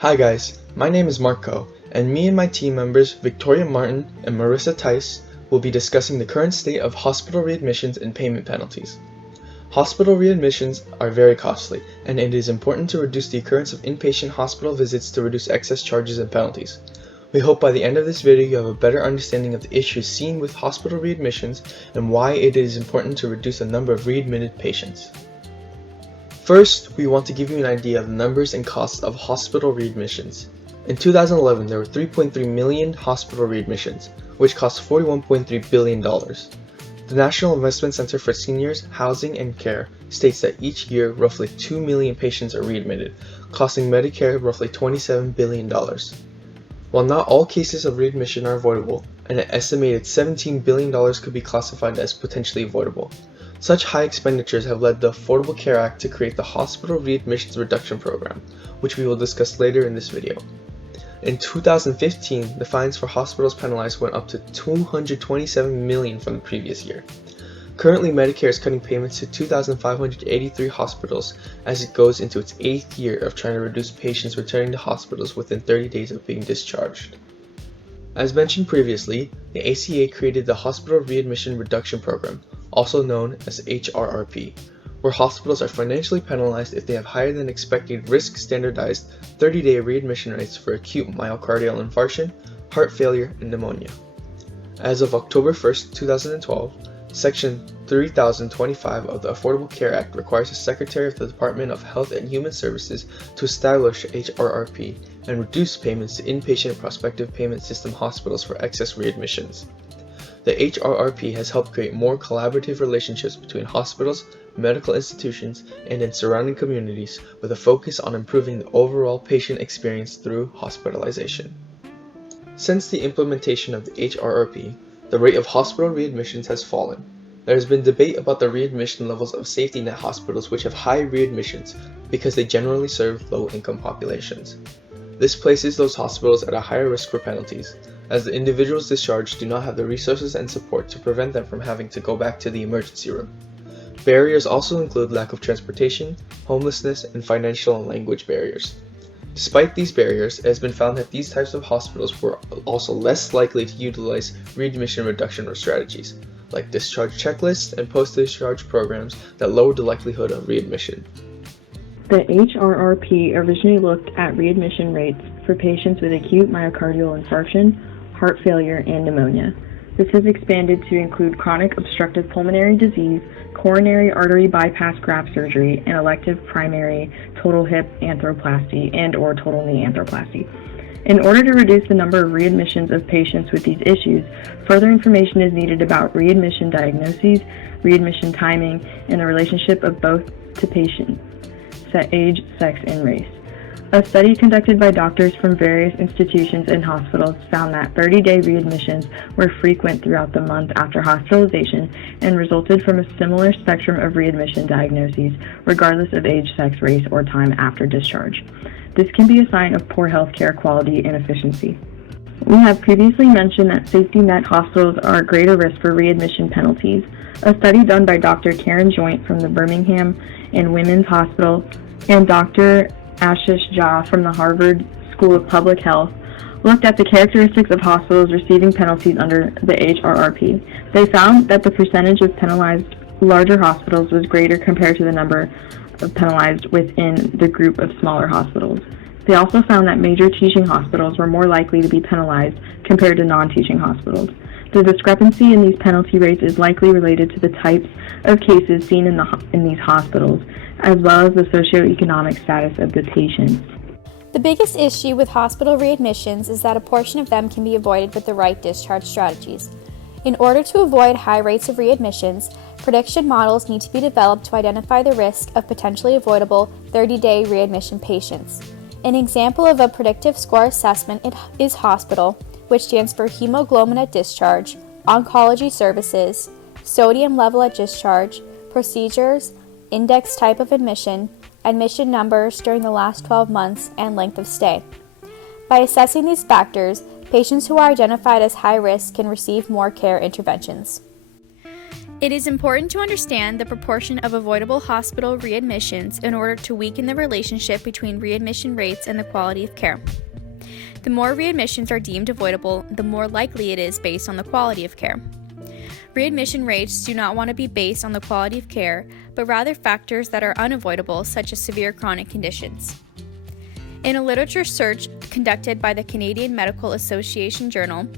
Hi guys, my name is Marco, and me and my team members Victoria Martin and Marissa Tice will be discussing the current state of hospital readmissions and payment penalties. Hospital readmissions are very costly, and it is important to reduce the occurrence of inpatient hospital visits to reduce excess charges and penalties. We hope by the end of this video you have a better understanding of the issues seen with hospital readmissions and why it is important to reduce the number of readmitted patients. First, we want to give you an idea of the numbers and costs of hospital readmissions. In 2011, there were 3.3 million hospital readmissions, which cost $41.3 billion. The National Investment Center for Seniors, Housing and Care states that each year roughly 2 million patients are readmitted, costing Medicare roughly $27 billion. While not all cases of readmission are avoidable, an estimated $17 billion could be classified as potentially avoidable. Such high expenditures have led the Affordable Care Act to create the Hospital Readmissions Reduction Program, which we will discuss later in this video. In 2015, the fines for hospitals penalized went up to $227 million from the previous year. Currently, Medicare is cutting payments to 2,583 hospitals as it goes into its 8th year of trying to reduce patients returning to hospitals within 30 days of being discharged. As mentioned previously, the ACA created the Hospital Readmission Reduction Program, also known as HRRP, where hospitals are financially penalized if they have higher than expected risk-standardized 30-day readmission rates for acute myocardial infarction, heart failure, and pneumonia. As of October 1, 2012, Section 3025 of the Affordable Care Act requires the Secretary of the Department of Health and Human Services to establish HRRP and reduce payments to inpatient prospective payment system hospitals for excess readmissions. The HRRP has helped create more collaborative relationships between hospitals, medical institutions, and in surrounding communities with a focus on improving the overall patient experience through hospitalization. Since the implementation of the HRRP, the rate of hospital readmissions has fallen. There has been debate about the readmission levels of safety net hospitals which have high readmissions because they generally serve low-income populations. This places those hospitals at a higher risk for penalties, as the individuals discharged do not have the resources and support to prevent them from having to go back to the emergency room. Barriers also include lack of transportation, homelessness, and financial and language barriers. Despite these barriers, it has been found that these types of hospitals were also less likely to utilize readmission reduction strategies, like discharge checklists and post-discharge programs that lowered the likelihood of readmission. The HRRP originally looked at readmission rates for patients with acute myocardial infarction, heart failure, and pneumonia. This has expanded to include chronic obstructive pulmonary disease, coronary artery bypass graft surgery, and elective primary total hip arthroplasty and/or total knee arthroplasty. In order to reduce the number of readmissions of patients with these issues, further information is needed about readmission diagnoses, readmission timing, and the relationship of both to patients, age, sex, and race. A study conducted by doctors from various institutions and hospitals found that 30-day readmissions were frequent throughout the month after hospitalization and resulted from a similar spectrum of readmission diagnoses, regardless of age, sex, race, or time after discharge. This can be a sign of poor healthcare quality and efficiency. We have previously mentioned that safety net hospitals are at greater risk for readmission penalties. A study done by Dr. Karen Joint from the Birmingham and Women's Hospital and Dr. Ashish Jha from the Harvard School of Public Health looked at the characteristics of hospitals receiving penalties under the HRRP. They found that the percentage of penalized larger hospitals was greater compared to the number of penalized within the group of smaller hospitals. They also found that major teaching hospitals were more likely to be penalized compared to non-teaching hospitals. The discrepancy in these penalty rates is likely related to the types of cases seen in these hospitals, as well as the socioeconomic status of the patients. The biggest issue with hospital readmissions is that a portion of them can be avoided with the right discharge strategies. In order to avoid high rates of readmissions, prediction models need to be developed to identify the risk of potentially avoidable 30-day readmission patients. An example of a predictive score assessment is hospital, which stands for hemoglobin at discharge, oncology services, sodium level at discharge, procedures, index type of admission, admission numbers during the last 12 months, and length of stay. By assessing these factors, patients who are identified as high risk can receive more care interventions. It is important to understand the proportion of avoidable hospital readmissions in order to weaken the relationship between readmission rates and the quality of care. The more readmissions are deemed avoidable, the more likely it is based on the quality of care. Readmission rates do not want to be based on the quality of care, but rather factors that are unavoidable, such as severe chronic conditions. In a literature search conducted by the Canadian Medical Association Journal,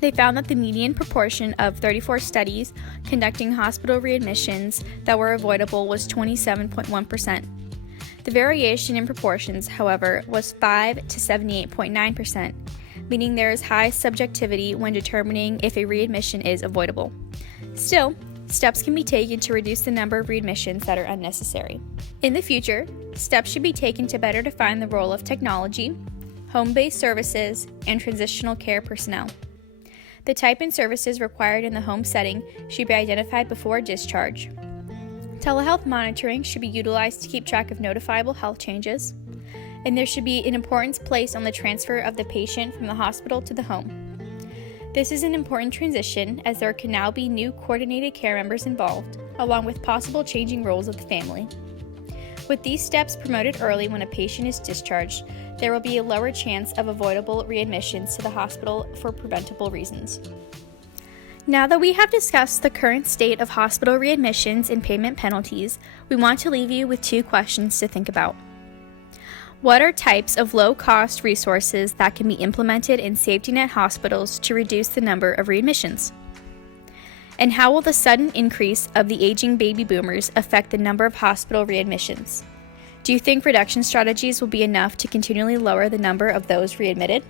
they found that the median proportion of 34 studies conducting hospital readmissions that were avoidable was 27.1%. The variation in proportions, however, was 5 to 78.9%, meaning there is high subjectivity when determining if a readmission is avoidable. Still, steps can be taken to reduce the number of readmissions that are unnecessary. In the future, steps should be taken to better define the role of technology, home-based services, and transitional care personnel. The type and services required in the home setting should be identified before discharge. Telehealth monitoring should be utilized to keep track of notifiable health changes, and there should be an importance placed on the transfer of the patient from the hospital to the home. This is an important transition as there can now be new coordinated care members involved, along with possible changing roles of the family. With these steps promoted early when a patient is discharged, there will be a lower chance of avoidable readmissions to the hospital for preventable reasons. Now that we have discussed the current state of hospital readmissions and payment penalties, we want to leave you with 2 questions to think about. What are types of low-cost resources that can be implemented in safety net hospitals to reduce the number of readmissions? And how will the sudden increase of the aging baby boomers affect the number of hospital readmissions? Do you think reduction strategies will be enough to continually lower the number of those readmitted?